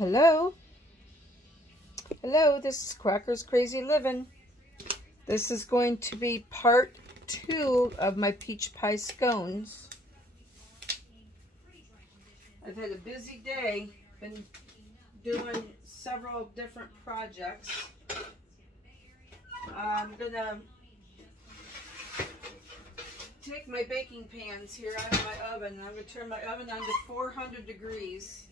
Hello. Hello, this is Cracker's Crazy Living. This is going to be part 2 of my peach pie scones. I've had a busy day, been doing several different projects. I'm gonna take my baking pans here out of my oven, and I'm gonna turn my oven on to 400 degrees.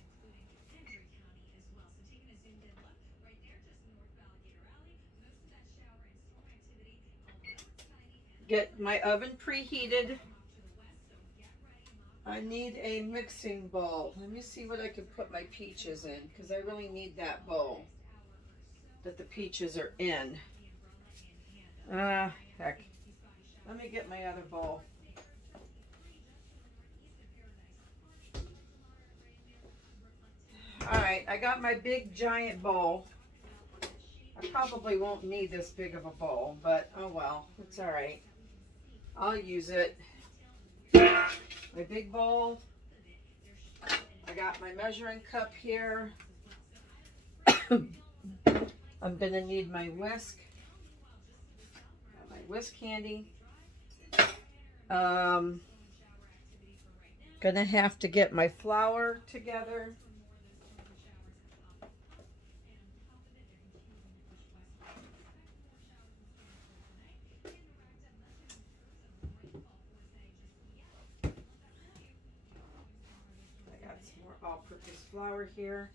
Get my oven preheated. I need a mixing bowl. Let me see what I can put my peaches in, because I really need that bowl that the peaches are in. Heck. Let me get my other bowl. Alright, I got my big giant bowl. I probably won't need this big of a bowl, but oh well, it's alright. I'll use it. My big bowl. I got my measuring cup here. I'm gonna need my whisk. Got my whisk handy. Gonna have to get my flour together. All-purpose flour here.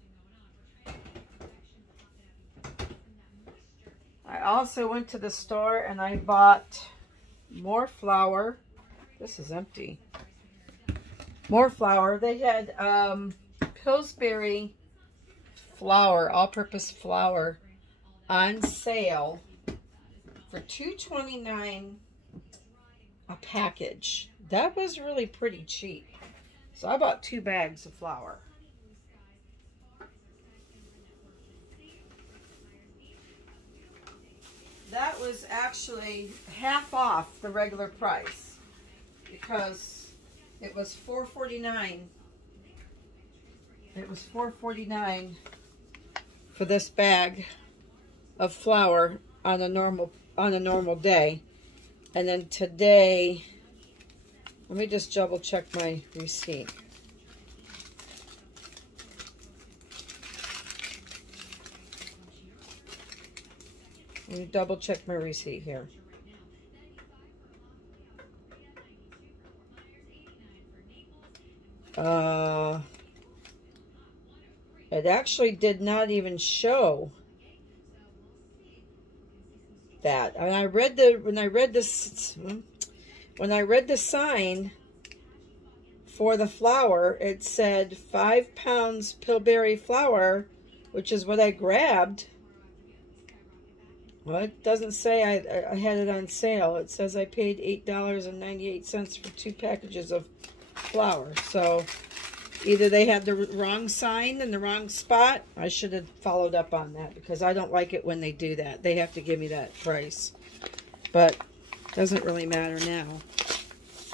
I also went to the store and I bought more flour. This is empty. More flour. They had Pillsbury flour, all-purpose flour, on sale for $2.29 a package. That was really pretty cheap. So I bought 2 bags of flour. That was actually half off the regular price because it was $4.49. It was $4.49 for this bag of flour on a normal day. And then today, let me just double check my receipt. Let me double check my receipt here. It actually did not even show that. And when I read the sign for the flour, it said 5 pounds Pillsbury flour, which is what I grabbed. Well, it doesn't say I had it on sale. It says I paid $8.98 for 2 packages of flour. So either they had the wrong sign in the wrong spot. I should have followed up on that because I don't like it when they do that. They have to give me that price. But it doesn't really matter now.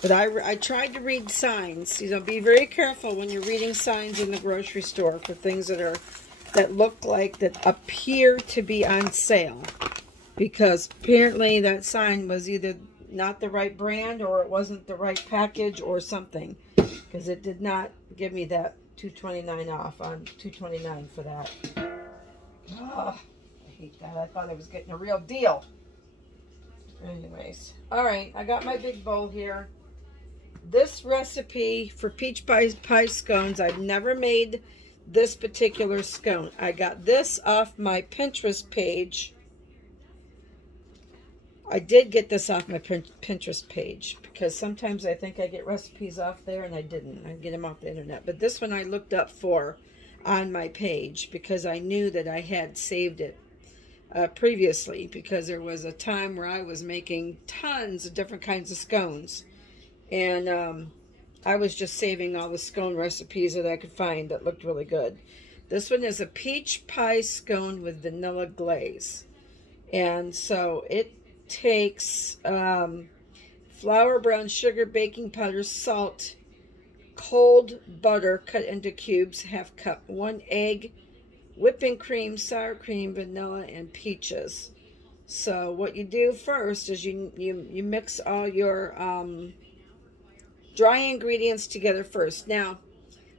But I tried to read signs. You know, be very careful when you're reading signs in the grocery store for things that look like, that appear to be on sale. Because apparently that sign was either not the right brand or it wasn't the right package or something. Because it did not give me that $2.29 off on $2.29 for that. Oh, I hate that. I thought I was getting a real deal. Anyways. Alright, I got my big bowl here. This recipe for peach pie scones, I've never made this particular scone. I got this off my Pinterest page. I did get this off my Pinterest page because sometimes I think I get recipes off there and I didn't. I get them off the internet. But this one I looked up for on my page because I knew that I had saved it previously, because there was a time where I was making tons of different kinds of scones. And I was just saving all the scone recipes that I could find that looked really good. This one is a peach pie scone with vanilla glaze. And so it takes flour, brown sugar, baking powder, salt, cold butter cut into cubes, ½ cup, 1 egg, whipping cream, sour cream, vanilla, and peaches. So what you do first is you mix all your dry ingredients together first. Now,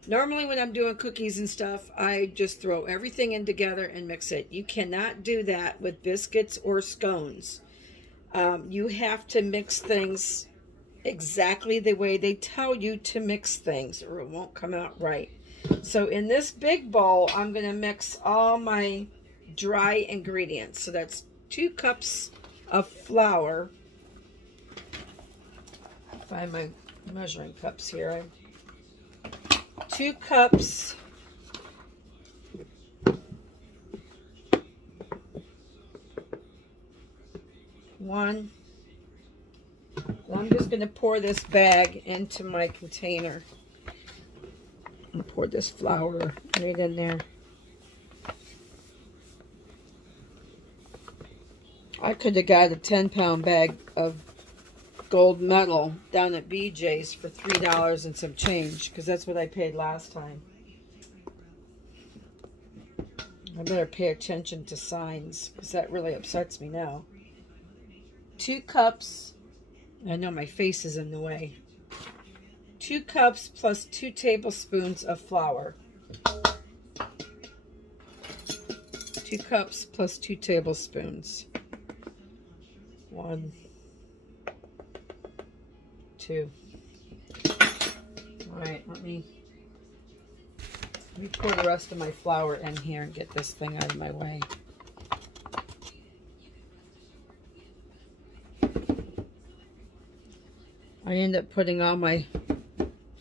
normally when I'm doing cookies and stuff, I just throw everything in together and mix it. You cannot do that with biscuits or scones. You have to mix things exactly the way they tell you to mix things, or it won't come out right. So in this big bowl, I'm going to mix all my dry ingredients. So that's 2 cups of flour. Find my measuring cups here. 2 cups one. I'm just going to pour this bag into my container. And pour this flour right in there. I could have got a 10-pound bag of gold medal down at BJ's for $3 and some change, because that's what I paid last time. I better pay attention to signs, because that really upsets me now. 2 cups. I know my face is in the way. 2 cups plus 2 tablespoons of flour. 2 cups plus 2 tablespoons. 1, 2. All right, let me pour the rest of my flour in here and get this thing out of my way. I end up putting all my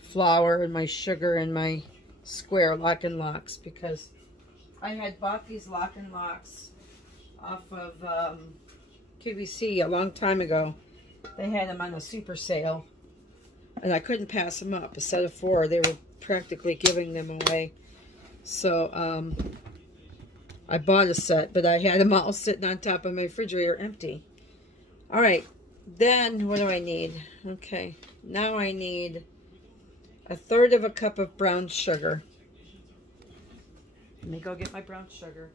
flour and my sugar in my square lock and locks, because I had bought these lock and locks off of QVC a long time ago. They had them on a super sale, and I couldn't pass them up. A set of 4, they were practically giving them away. So I bought a set, but I had them all sitting on top of my refrigerator empty. All right, then what do I need? Okay, now I need 1/3 cup of brown sugar. Let me go get my brown sugar.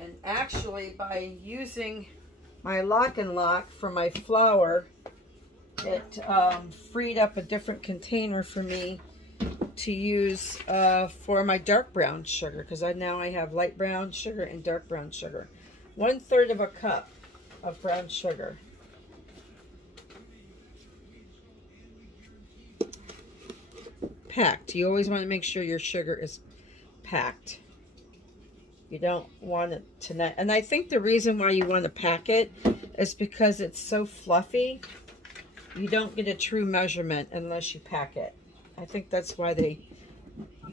And actually, by using my lock and lock for my flour, it freed up a different container for me to use for my dark brown sugar, because now I have light brown sugar and dark brown sugar. 1/3 cup of brown sugar. Packed. You always want to make sure your sugar is packed. You don't want it to not, and I think the reason why you want to pack it is because it's so fluffy. You don't get a true measurement unless you pack it. I think that's why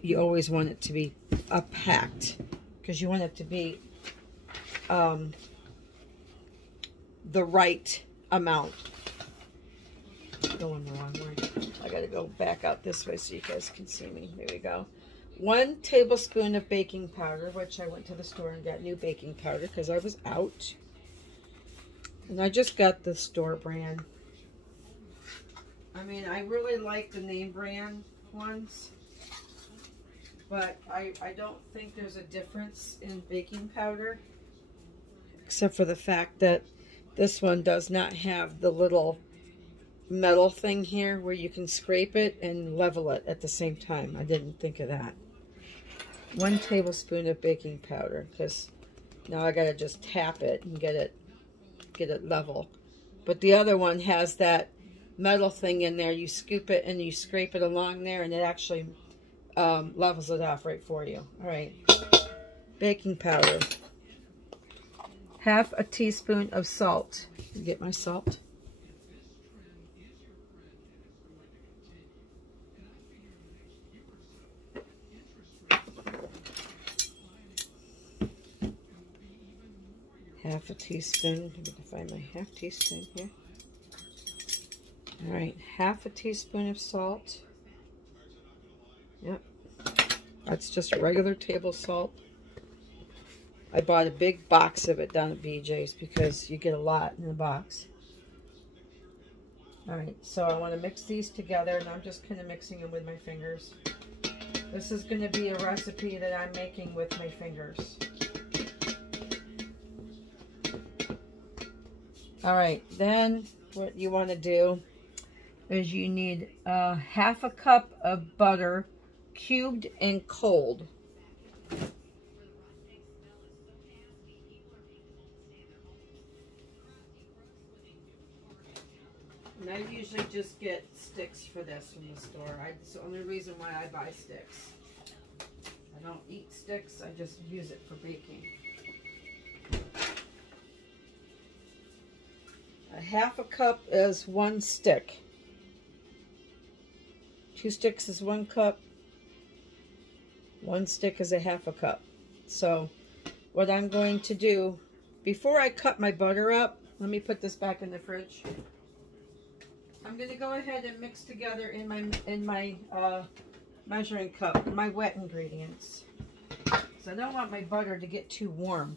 you always want it to be packed, because you want it to be the right amount. Going the wrong way. I gotta go back out this way so you guys can see me. There we go. 1 tablespoon of baking powder, which I went to the store and got new baking powder because I was out. And I just got the store brand. I mean, I really like the name brand ones, but I don't think there's a difference in baking powder, except for the fact that this one does not have the little metal thing here where you can scrape it and level it at the same time. I didn't think of that. 1 tablespoon of baking powder, because now I gotta just tap it and get it level. But the other one has that metal thing in there. You scoop it and you scrape it along there, and it actually levels it off right for you. All right, baking powder. 1/2 teaspoon of salt. Get my salt. Half a teaspoon. I'm going to find my 1/2 teaspoon here. All right, half a teaspoon of salt. Yep, that's just regular table salt. I bought a big box of it down at BJ's because you get a lot in the box. All right, so I want to mix these together, and I'm just kind of mixing them with my fingers. This is going to be a recipe that I'm making with my fingers. All right, then what you want to do is you need half a cup of butter, cubed and cold. And I usually just get sticks for this from the store. It's the only reason why I buy sticks. I don't eat sticks, I just use it for baking. A half a cup is 1 stick. 2 sticks is 1 cup. 1 stick is a half a cup. So what I'm going to do, before I cut my butter up, let me put this back in the fridge. I'm going to go ahead and mix together in my measuring cup my wet ingredients. So I don't want my butter to get too warm.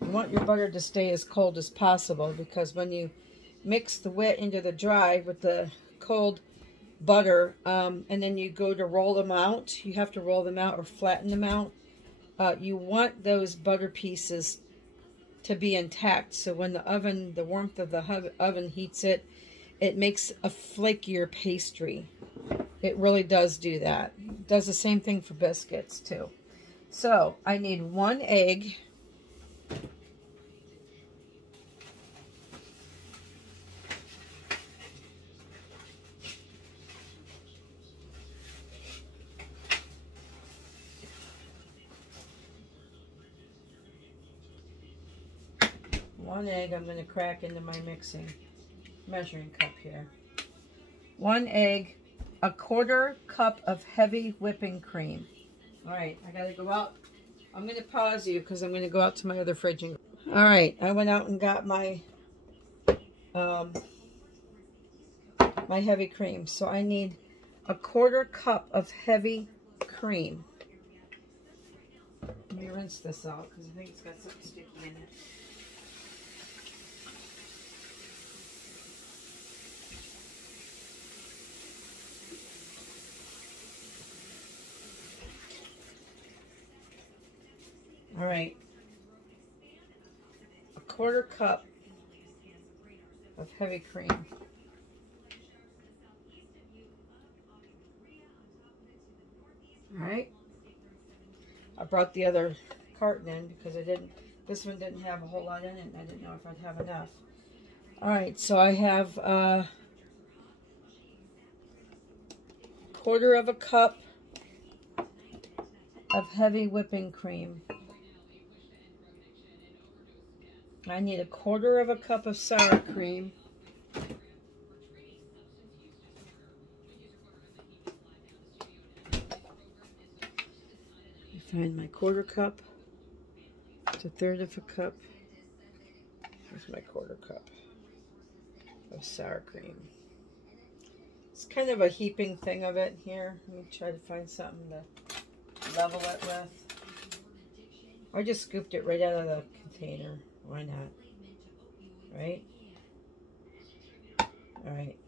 You want your butter to stay as cold as possible, because when you mix the wet into the dry with the cold butter, and then you go to roll them out, you have to roll them out or flatten them out. You want those butter pieces to be intact, so when the warmth of the oven heats it, it makes a flakier pastry. It really does do that. It does the same thing for biscuits too. So I need 1 egg. One egg I'm going to crack into my measuring cup here. 1 egg, 1/4 cup of heavy whipping cream. All right, I got to go out. I'm going to pause you because I'm going to go out to my other fridge. All right, I went out and got my my heavy cream. So I need 1/4 cup of heavy cream. Let me rinse this out because I think it's got something sticky in it. All right, 1/4 cup of heavy cream. All right, I brought the other carton in because this one didn't have a whole lot in it, and I didn't know if I'd have enough. All right, so I have 1/4 cup of heavy whipping cream. I need 1/4 cup of sour cream. Find my 1/4 cup. It's 1/3 cup. Here's my 1/4 cup of sour cream. It's kind of a heaping thing of it here. Let me try to find something to level it with. I just scooped it right out of the container. Why not? Right? All right.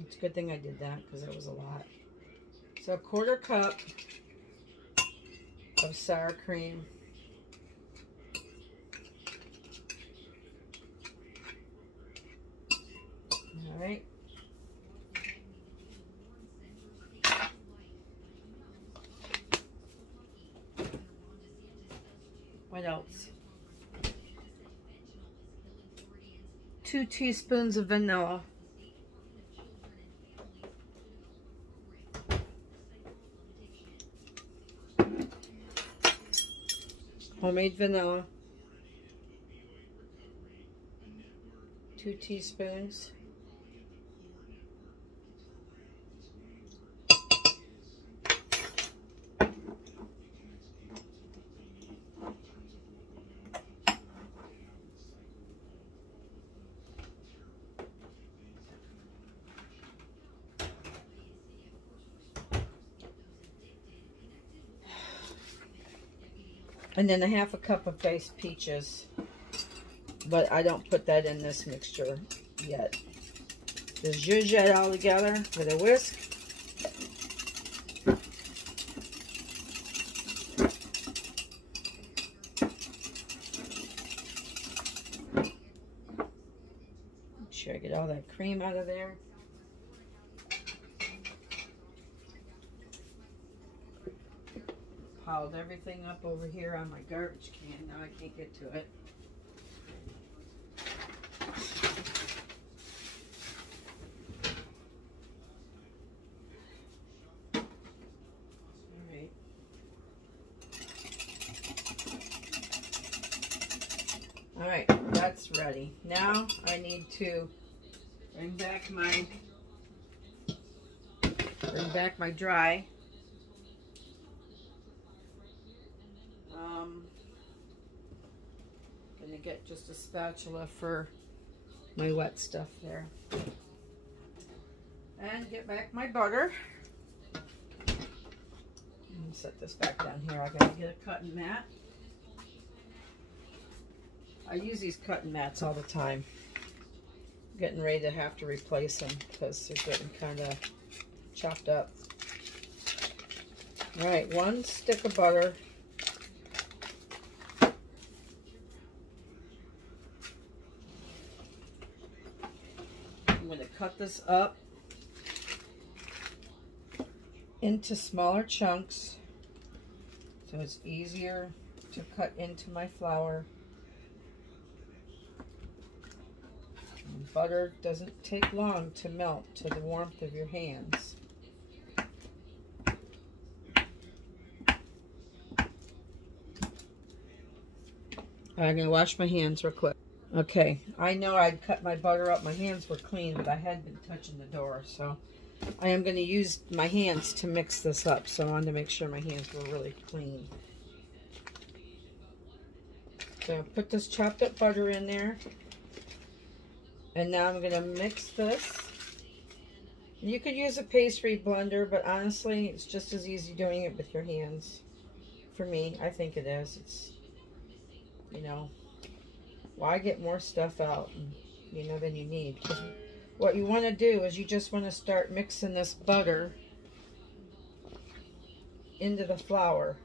It's a good thing I did that because it was a lot. So 1/4 cup of sour cream. All right. What else? 2 teaspoons of vanilla. Homemade vanilla. 2 teaspoons. And then a half a cup of diced peaches. But I don't put that in this mixture yet. Just zhuzh that all together with a whisk. Make sure I get all that cream out of there. Piled everything up over here on my garbage can. Now I can't get to it. All right, that's ready. Now I need to bring back my dry. Gonna get just a spatula for my wet stuff there. And get back my butter. Set this back down here. I gotta get a cutting mat. I use these cutting mats all the time. I'm getting ready to have to replace them because they're getting kind of chopped up. All right, 1 stick of butter. I'm going to cut this up into smaller chunks so it's easier to cut into my flour. And butter doesn't take long to melt to the warmth of your hands. I'm going to wash my hands real quick. Okay, I know I'd cut my butter up. My hands were clean, but I had been touching the door, so I am going to use my hands to mix this up. So I wanted to make sure my hands were really clean. So put this chopped up butter in there. And now I'm going to mix this. You could use a pastry blender, but honestly, it's just as easy doing it with your hands. For me, I think it is. It's, you know, why get more stuff out, you know, than you need? Because what you want to do is you just want to start mixing this butter into the flour.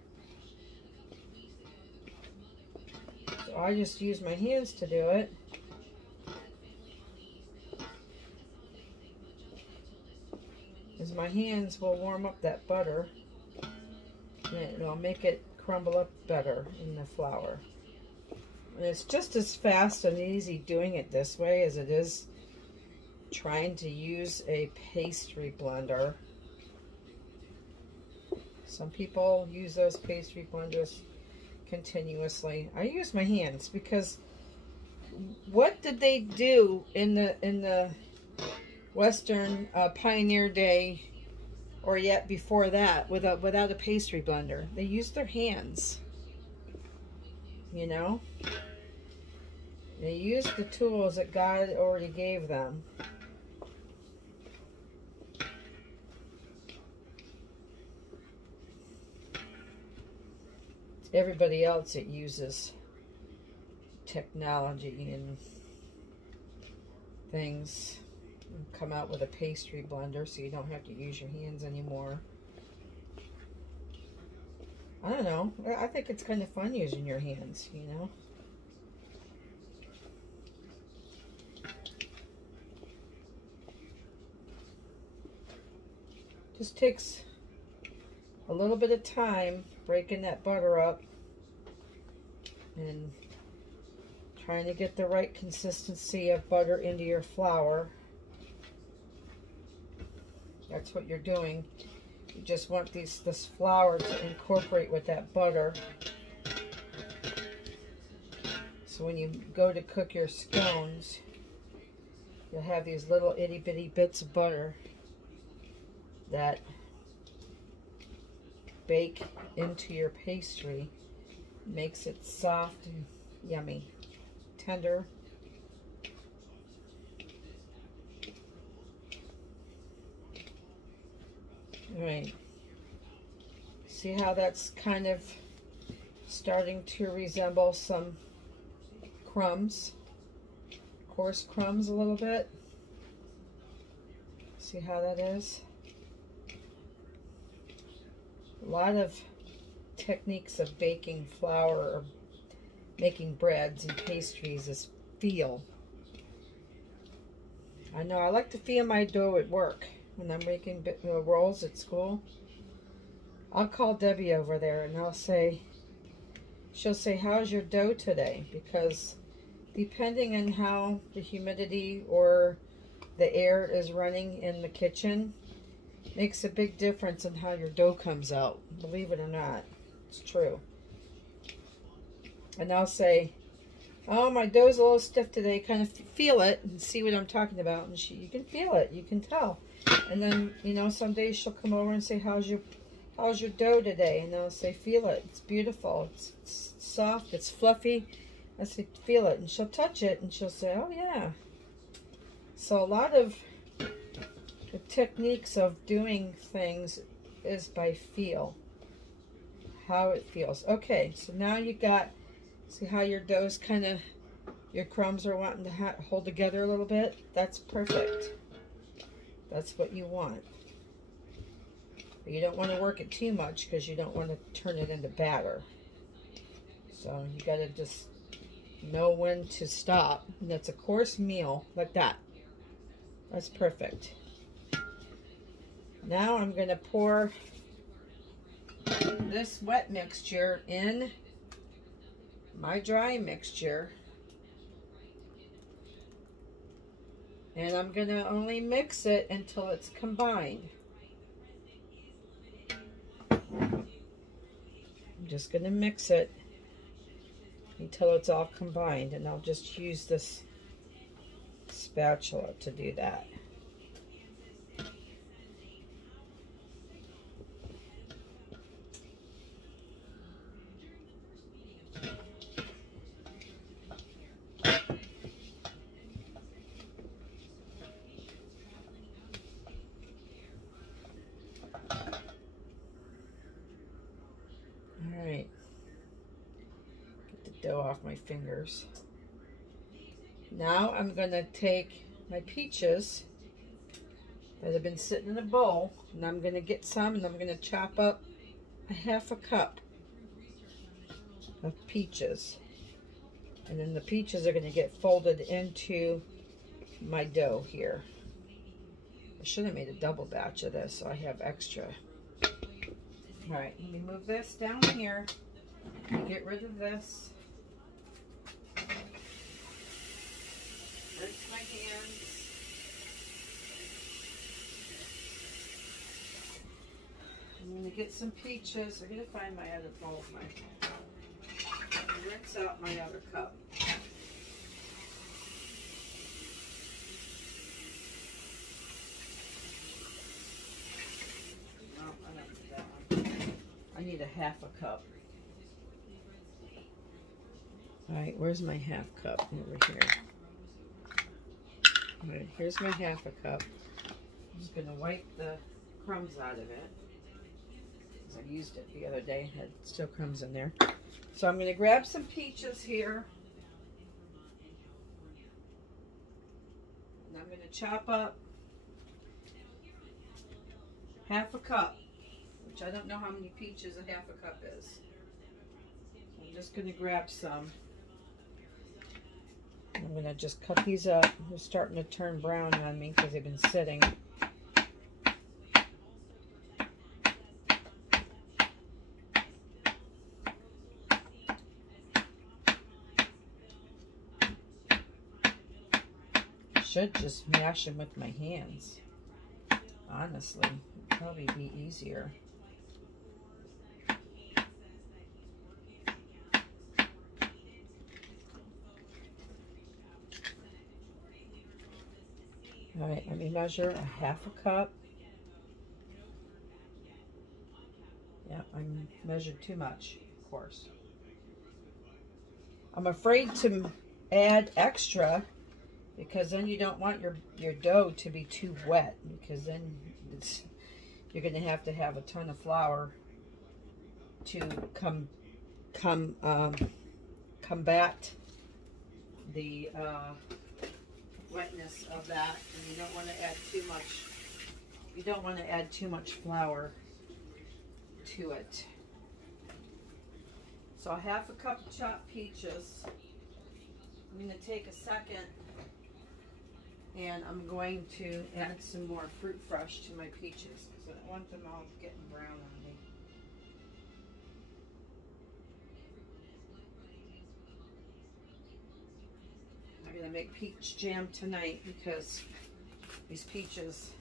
So I just use my hands to do it. As my hands will warm up that butter, and it'll make it crumble up better in the flour. And it's just as fast and easy doing it this way as it is trying to use a pastry blender. Some people use those pastry blenders continuously. I use my hands because what did they do in the Western Pioneer Day, or yet before that, without a pastry blender? They used their hands, you know? They used the tools that God already gave them. Everybody else that uses technology and things come out with a pastry blender so you don't have to use your hands anymore. I don't know. I think it's kind of fun using your hands, you know. Just takes a little bit of time breaking that butter up and trying to get the right consistency of butter into your flour. That's what you're doing. You just want this flour to incorporate with that butter. So when you go to cook your scones, you'll have these little itty bitty bits of butter that bake into your pastry. Makes it soft and yummy, tender. All right, see how that's kind of starting to resemble some crumbs, coarse crumbs a little bit. See how that is? A lot of techniques of baking flour or making breads and pastries is feel. I know I like to feel my dough at work when I'm making rolls at school. I'll call Debbie over there and she'll say, how's your dough today? Because depending on how the humidity or the air is running in the kitchen, makes a big difference in how your dough comes out. Believe it or not, it's true. And I'll say, oh, my dough's a little stiff today. Kind of feel it and see what I'm talking about. And you can feel it. You can tell. And then, you know, some days she'll come over and say, how's your dough today? And I'll say, feel it. It's beautiful. It's soft. It's fluffy. I say, feel it. And she'll touch it and she'll say, oh, yeah. So a lot of the techniques of doing things is by feel. How it feels. Okay, so now you got, see how your dough's kind of, your crumbs are wanting to hold together a little bit? That's perfect. That's what you want. But you don't want to work it too much because you don't want to turn it into batter. So you got to just know when to stop. And that's a coarse meal like that. That's perfect. Now I'm going to pour this wet mixture in my dry mixture. And I'm going to only mix it until it's combined. I'm just going to mix it until it's all combined. And I'll just use this spatula to do that. Alright, get the dough off my fingers. Now I'm going to take my peaches that have been sitting in a bowl, and I'm going to get some, and I'm going to chop up a half a cup of peaches. And then the peaches are going to get folded into my dough here. I should have made a double batch of this so I have extra. Alright, let me move this down here and get rid of this. Rinse my hands. I'm going to get some peaches. I'm going to find my other bowl. Rinse out my other cup. No, I don't need that one. I need a half a cup. Alright, where's my half cup? Over here. Alright, here's my half a cup. I'm just going to wipe the crumbs out of it. Because I used it the other day. It had still crumbs in there. So I'm going to grab some peaches here. And I'm going to chop up half a cup. Which I don't know how many peaches a half a cup is. I'm just going to grab some. I'm going to just cut these up. They're starting to turn brown on me because they've been sitting. Should just mash them with my hands. Honestly, it'd probably be easier. Alright, let me measure a half a cup. Yeah, I measured too much, of course. I'm afraid to add extra because then you don't want your dough to be too wet, because then you're going to have a ton of flour to come combat the wetness of that, and you don't want to add too much. You don't want to add too much flour to it. So 1/2 cup of chopped peaches. I'm going to take a second and I'm going to add some more fruit fresh to my peaches because I don't want them all getting brown on me. I'm going to make peach jam tonight because these peaches,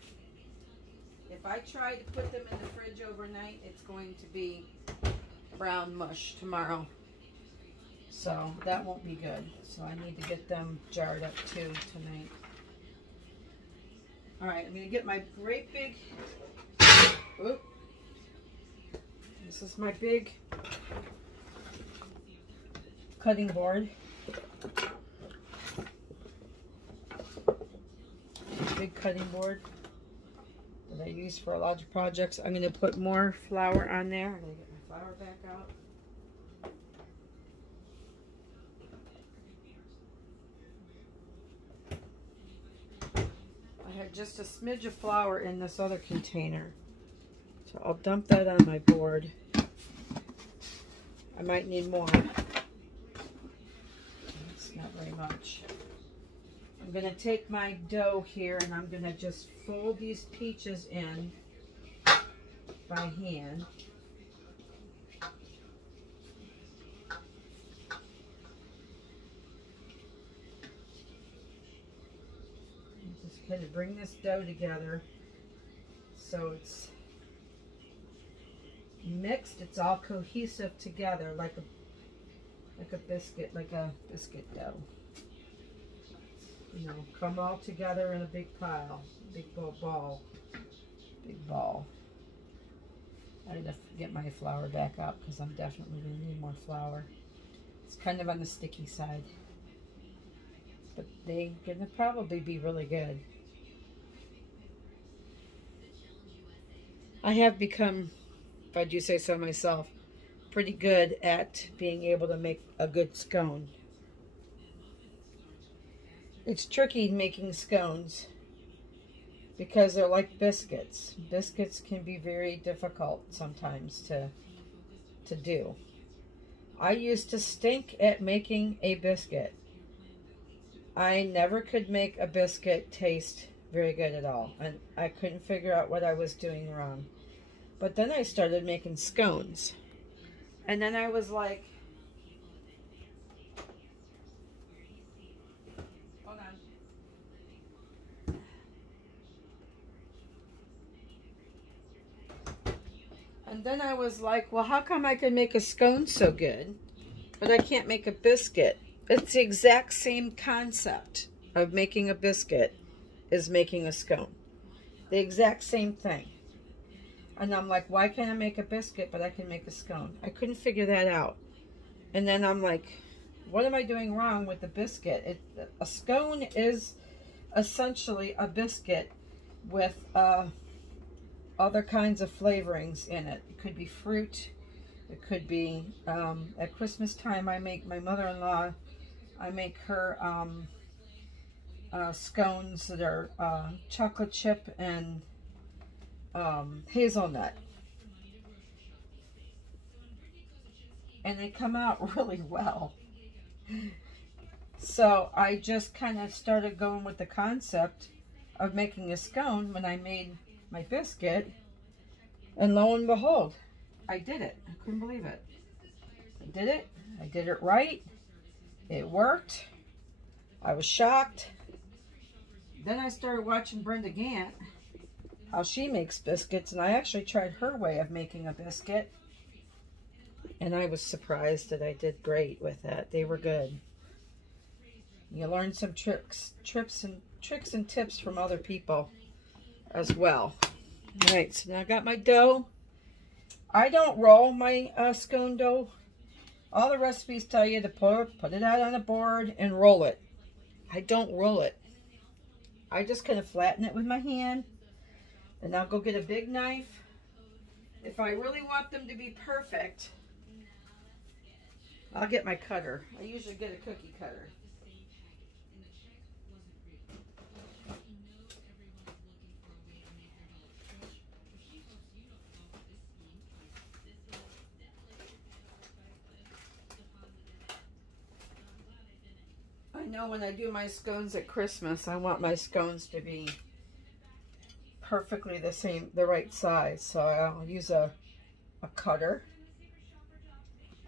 if I try to put them in the fridge overnight, it's going to be brown mush tomorrow. So that won't be good. So I need to get them jarred up too tonight. All right, I'm going to get my great big, this is my big cutting board. Big cutting board that I use for a lot of projects. I'm going to put more flour on there. I'm going to get my flour back out. I had just a smidge of flour in this other container, so I'll dump that on my board. I might need more. It's not very much. I'm going to take my dough here and I'm going to just fold these peaches in by hand. Just kind of bring this dough together so it's mixed, it's all cohesive together like a biscuit dough. You know, come all together in a big pile, big ball. I need to get my flour back up because I'm definitely going to need more flour. It's kind of on the sticky side, but they're going to probably be really good. I have become, if I do say so myself, pretty good at being able to make a good scone. It's tricky making scones because they're like biscuits. Biscuits can be very difficult sometimes to do. I used to stink at making a biscuit. I never could make a biscuit taste very good at all, and I couldn't figure out what I was doing wrong. But then I started making scones, and then I was like, well, how come I can make a scone so good, but I can't make a biscuit? It's the exact same concept of making a biscuit as making a scone. The exact same thing. And I'm like, why can't I make a biscuit, but I can make a scone? I couldn't figure that out. And then I'm like, what am I doing wrong with the biscuit? A scone is essentially a biscuit with other kinds of flavorings in it. It could be fruit. It could be, at Christmas time, I make my mother-in-law, I make her scones that are chocolate chip and hazelnut. And they come out really well. So I just kind of started going with the concept of making a scone when I made my biscuit, and lo and behold, I did it. I couldn't believe it. I did it. I did it right. It worked. I was shocked. Then I started watching Brenda Gant, how she makes biscuits, and I actually tried her way of making a biscuit, and I was surprised that I did great with that. They were good. You learn some tricks and tips from other people as well. All right, so now I got my dough. I don't roll my scone dough. All the recipes tell you to put it out on a board and roll it. I don't roll it. I just kind of flatten it with my hand. Then I'll go get a big knife. If I really want them to be perfect, I'll get my cutter. I usually get a cookie cutter. I know when I do my scones at Christmas, I want my scones to be perfectly the right size. So I'll use a cutter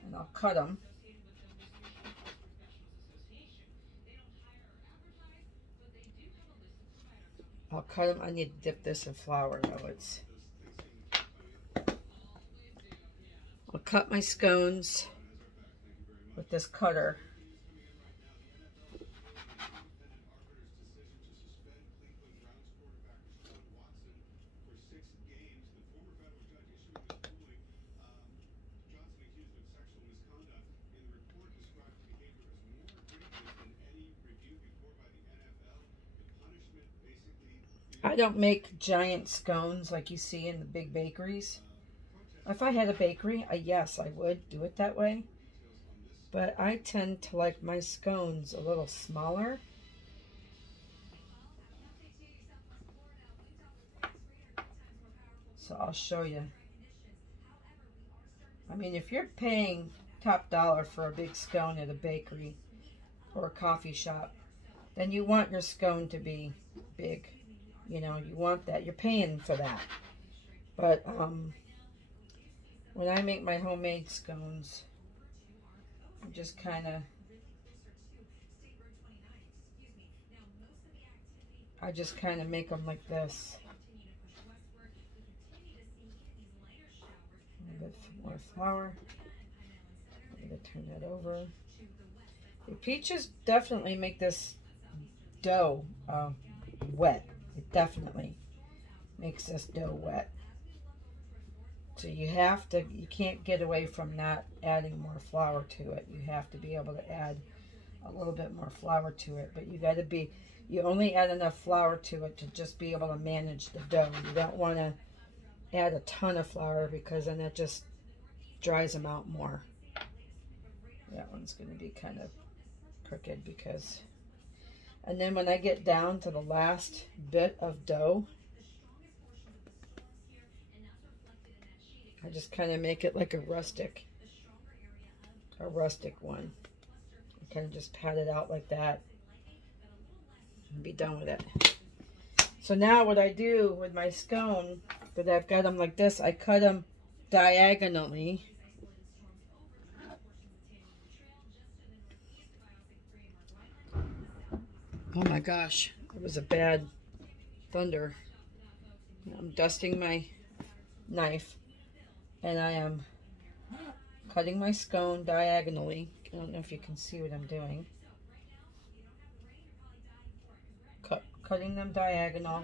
and I'll cut them. I need to dip this in flour though. I'll cut my scones with this cutter. I don't make giant scones like you see in the big bakeries. If I had a bakery, yes, I would do it that way. But I tend to like my scones a little smaller. So I'll show you. I mean, if you're paying top dollar for a big scone at a bakery or a coffee shop, then you want your scone to be big. You know, you want that. You're paying for that. But when I make my homemade scones, I just kind of make them like this. A little bit more flour. I'm going to turn that over. The peaches definitely make this dough wet. It definitely makes this dough wet. So you can't get away from not adding more flour to it. You have to be able to add a little bit more flour to it. But you only add enough flour to it to just be able to manage the dough. You don't want to add a ton of flour because then it just dries them out more. That one's going to be kind of crooked because... And then when I get down to the last bit of dough, I just kind of make it like a rustic one. I kind of just pat it out like that and be done with it. So now what I do with my scone, that I've got them like this, I cut them diagonally. Oh my gosh, it was a bad thunder. I'm dusting my knife and I am cutting my scone diagonally. I don't know if you can see what I'm doing. Cutting them diagonal.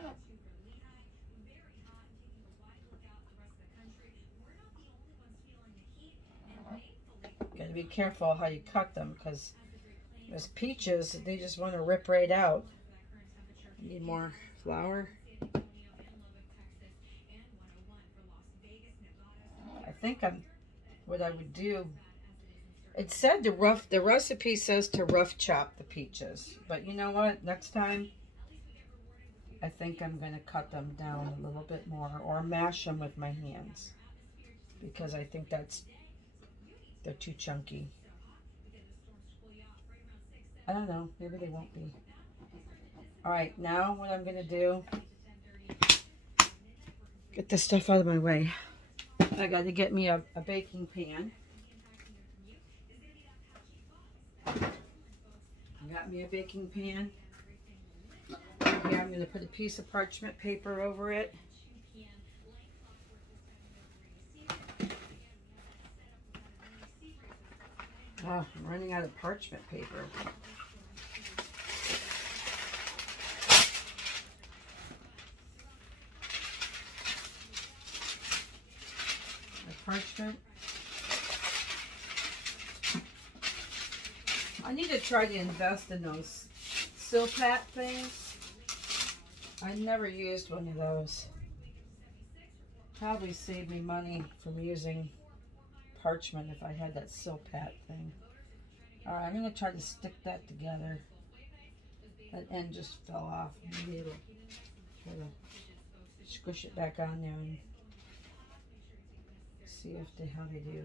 Gotta be careful how you cut them because those peaches, they just want to rip right out. Need more flour. I think what I would do, it said the recipe says to rough chop the peaches, but you know what, next time I think I'm going to cut them down a little bit more or mash them with my hands because I think they're too chunky. I don't know, maybe they won't be. Alright, now what I'm going to do, get this stuff out of my way. I got to get me a baking pan. I got me a baking pan. Here I'm going to put a piece of parchment paper over it. Oh, I'm running out of parchment paper. Parchment. I need to try to invest in those Silpat things. I never used one of those. Probably save me money from using parchment if I had that Silpat thing. All right, I'm going to try to stick that together. That end just fell off. Maybe it'll try to squish it back on there and see if how they do.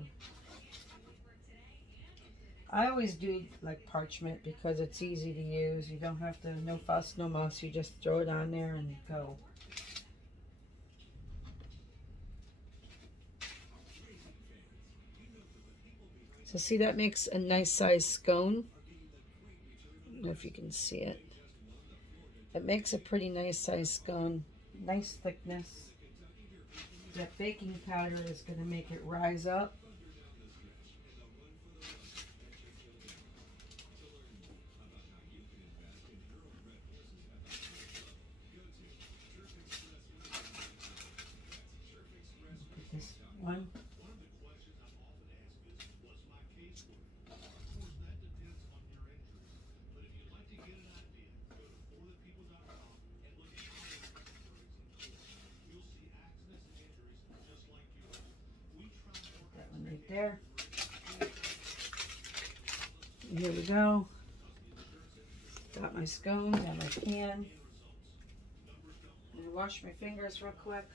I always do like parchment because it's easy to use. You don't have to, no fuss, no muss. You just throw it on there and go. So see, that makes a nice size scone. I don't know if you can see it. It makes a pretty nice size scone. Nice thickness. That baking powder is going to make it rise up. Put this one. Right there. And here we go. Got my scones on my pan. I'm gonna wash my fingers real quick.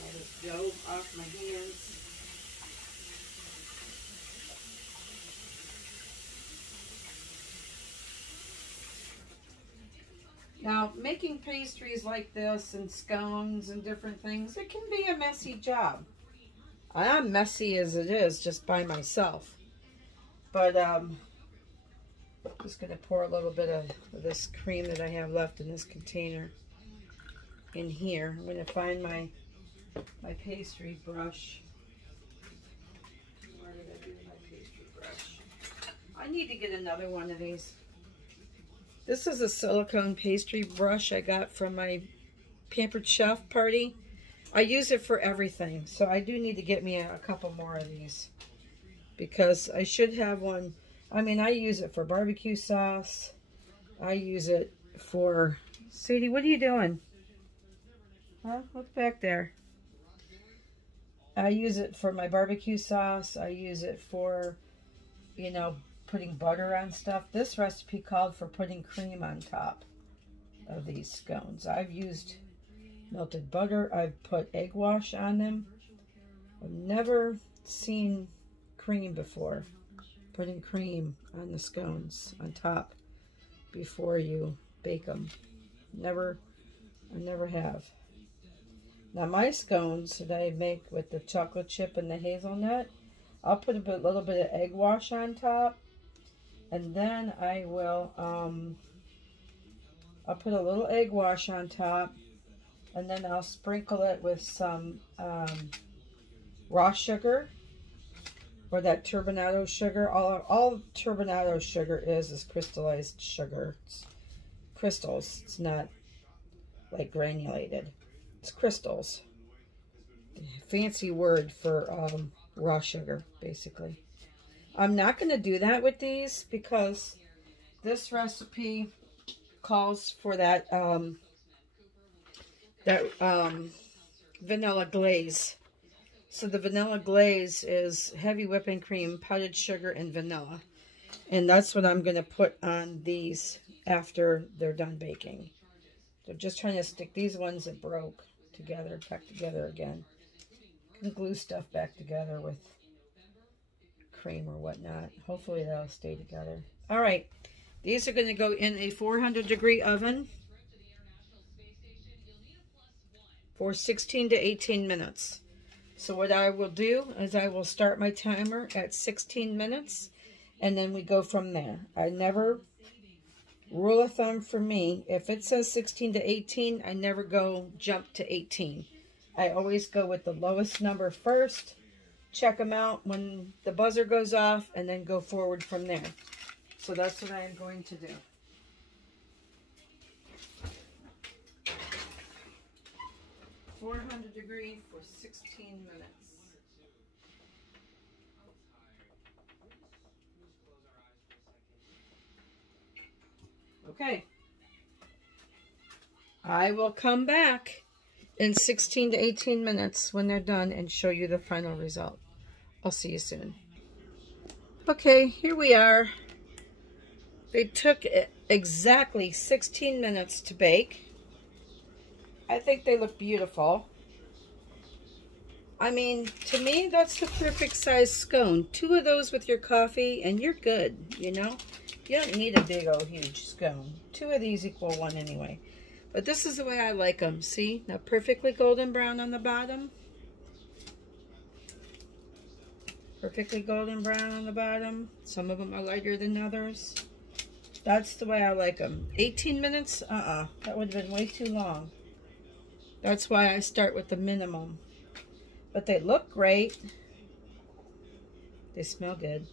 All this dough off my hands. Now, making pastries like this and scones and different things, it can be a messy job. I'm messy as it is just by myself. But I'm just going to pour a little bit of this cream that I have left in this container in here. I'm going to find my pastry brush. Where did I do my pastry brush? I need to get another one of these. This is a silicone pastry brush I got from my Pampered Chef party. I use it for everything, so I do need to get me a couple more of these because I should have one. I mean, I use it for barbecue sauce. I use it for... Sadie, what are you doing? Huh? Look back there. I use it for my barbecue sauce. I use it for, you know, putting butter on stuff. This recipe called for putting cream on top of these scones. I've used melted butter. I've put egg wash on them. I've never seen cream before. Putting cream on the scones on top before you bake them. I never have. Now my scones that I make with the chocolate chip and the hazelnut, I'll put a little bit of egg wash on top. And then I will, I'll put a little egg wash on top, and then I'll sprinkle it with some raw sugar, or that turbinado sugar. All turbinado sugar is crystallized sugar. It's crystals. It's not like granulated. It's crystals. Fancy word for raw sugar, basically. I'm not going to do that with these because this recipe calls for that vanilla glaze. So the vanilla glaze is heavy whipping cream, powdered sugar, and vanilla. And that's what I'm going to put on these after they're done baking. So just trying to stick these ones that broke together, back together again. You can glue stuff back together with cream or whatnot. Hopefully that'll stay together. All right, these are going to go in a 400-degree oven for 16 to 18 minutes. So what I will do is I will start my timer at 16 minutes and then we go from there. I never, rule of thumb for me, if it says 16 to 18, I never go jump to 18. I always go with the lowest number first, check them out when the buzzer goes off, and then go forward from there. So that's what I am going to do. $400 for 16 minutes. Okay. I will come back in 16 to 18 minutes when they're done and show you the final result. I'll see you soon. Okay, here we are. They took exactly 16 minutes to bake. I think they look beautiful. I mean, to me, that's the perfect size scone. 2 of those with your coffee and you're good, you know? You don't need a big old huge scone. 2 of these equal 1 anyway. But this is the way I like them. See? Now perfectly golden brown on the bottom. Perfectly golden brown on the bottom. Some of them are lighter than others. That's the way I like them. 18 minutes? That would have been way too long. That's why I start with the minimum. But they look great. They smell good.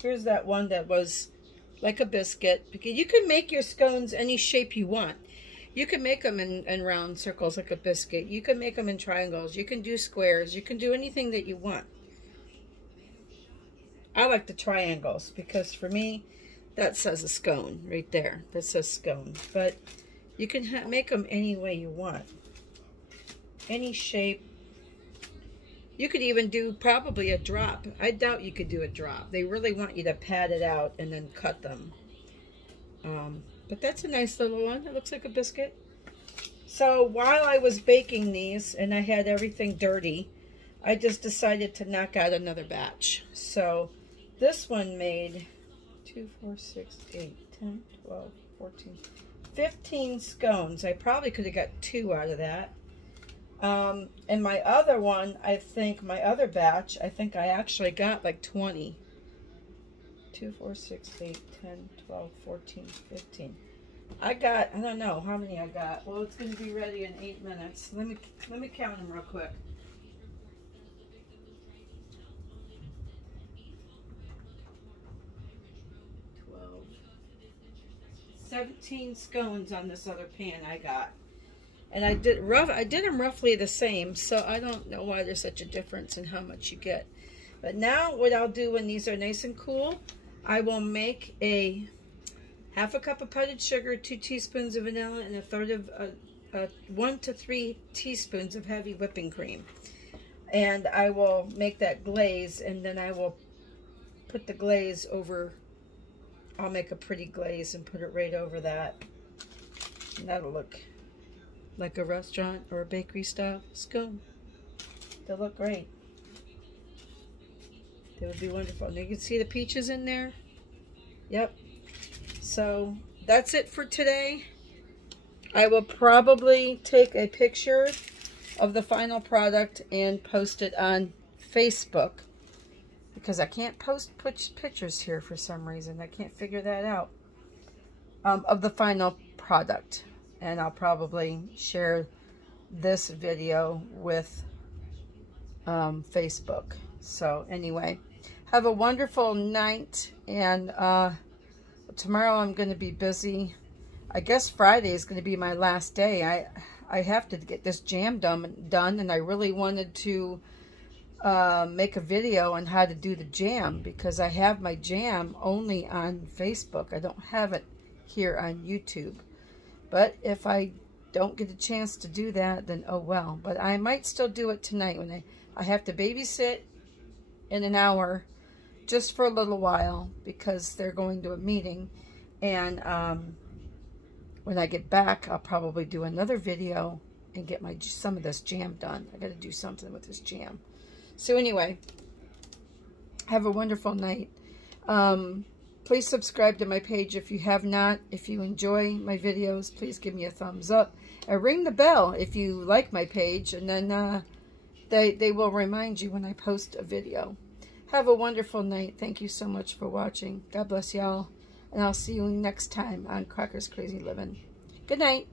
Here's that one that was like a biscuit. Because you can make your scones any shape you want. You can make them in round circles like a biscuit. You can make them in triangles. You can do squares. You can do anything that you want. I like the triangles because for me, that says a scone right there. That says scone. But you can make them any way you want. Any shape. You could even do probably a drop. I doubt you could do a drop. They really want you to pad it out and then cut them. But that's a nice little one. It looks like a biscuit. So while I was baking these and I had everything dirty, I just decided to knock out another batch. So this one made 2, 4, 6, 8, 10, 12, 14, 15 scones. I probably could have got 2 out of that. And my other one, I think, my other batch, I think I actually got like 20. 2, 4, 6, 8, 10, 12, 14, 15. I don't know how many I got. Well, it's going to be ready in 8 minutes. Let me count them real quick. 17 scones on this other pan I got. And I did them roughly the same, so I don't know why there's such a difference in how much you get. But now what I'll do when these are nice and cool, I will make a half a cup of powdered sugar, 2 teaspoons of vanilla, and a third of 1 to 3 teaspoons of heavy whipping cream. And I will make that glaze, and then I will put the glaze over. I'll make a pretty glaze and put it right over that. And that'll look like a restaurant or a bakery style scone. They'll look great. They would be wonderful. And you can see the peaches in there. Yep. So that's it for today. I will probably take a picture of the final product and post it on Facebook, because I can't post pictures here for some reason. I can't figure that out, of the final product. And I'll probably share this video with Facebook. So anyway, have a wonderful night. And tomorrow I'm going to be busy. I guess Friday is going to be my last day. I have to get this jam done, and I really wanted to make a video on how to do the jam, because I have my jam only on Facebook. I don't have it here on YouTube. But if I don't get a chance to do that, then oh well. But I might still do it tonight when I have to babysit in an hour just for a little while, because they're going to a meeting. And when I get back, I'll probably do another video and get some of this jam done. I got to do something with this jam. So anyway, have a wonderful night. Please subscribe to my page if you have not. If you enjoy my videos, please give me a thumbs up. And ring the bell if you like my page, and then they will remind you when I post a video. Have a wonderful night. Thank you so much for watching. God bless y'all. And I'll see you next time on Crocker's Crazy Living. Good night.